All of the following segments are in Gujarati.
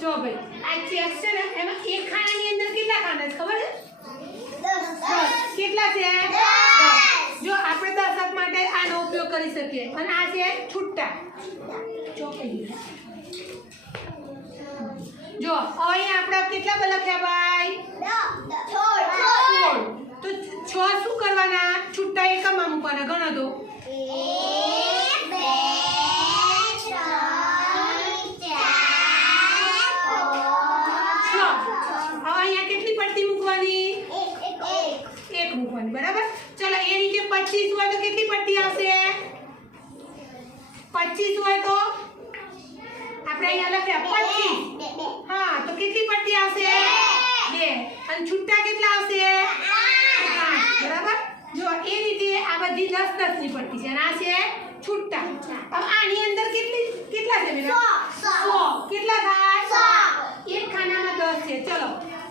જો ભાઈ આ ચેક છે ને એમાં એક ખાનાની અંદર કેટલા ખાના છે ખબર છે? 10. કેટલા છે? 10. જો આપણે દશક માટે આનો ઉપયોગ કરી શકીએ અને આ છે છૂટા. જો અહીં આપણે કેટલા લખ્યા ભાઈ? 16. તો 6 શું કરવાના? છૂટા એકમમાં મૂકવાના. ગણો તો 1 2 અહીંયા કેટલી પટ્ટી મૂકવાની? એક મૂકવાની. બરાબર. ચલો એ રીતે 25 હોય તો કેટલી પટ્ટી આવશે? 25 હોય તો આપણે અહીંયા લખ્યા 25. હા, તો કેટલી પટ્ટી આવશે? 2. અને છૂટા કેટલા આવશે? 8. બરાબર. જો એ રીતે આ બધી 10 10 ની પટ્ટી છે અને આ છે છૂટા. હવે આની અંદર કેટલા છે બેટા? 100. કેટલા થાય? એક ખાનામાં 10 છે. ચલો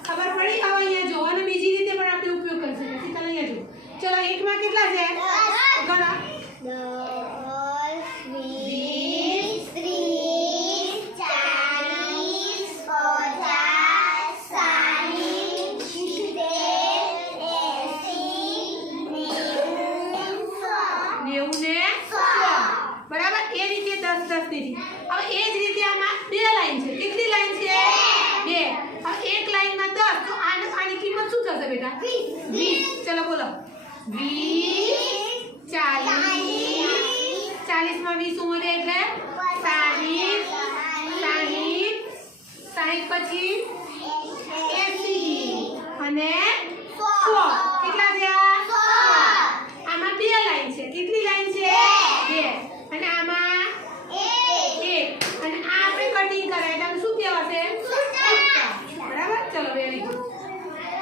ખબર પડી. હવે અહીંયા જો અને બીજી રીતે પણ આપણે ઉપયોગ કરી શકીએ. ચલો અહીંયા જો. ચલો એકમાં કેટલા છે? ગણો. 10 20 બરાબર. એ રીતે 10 10 ની. હવે એ જ રીતે આમાં બે લાઈન છે. કેટલી લાઈન છે? 2. હવે એક લાઈનમાં 10 તો આની કિંમત શું થશે બેટા? 20. ચલો બોલો. 20 40 40 માં 20 ઉમેરે એટલે 60 60 પછી 80 અને 100. કેટલા થયા? આમાં બે લાઈન છે. કેટલી લાઈન છે? 2. અને આમાં 1. અને આ આપણે કટિંગ કરાય એટલે શું કહેવાશે? બરાબર. ચલો વેરી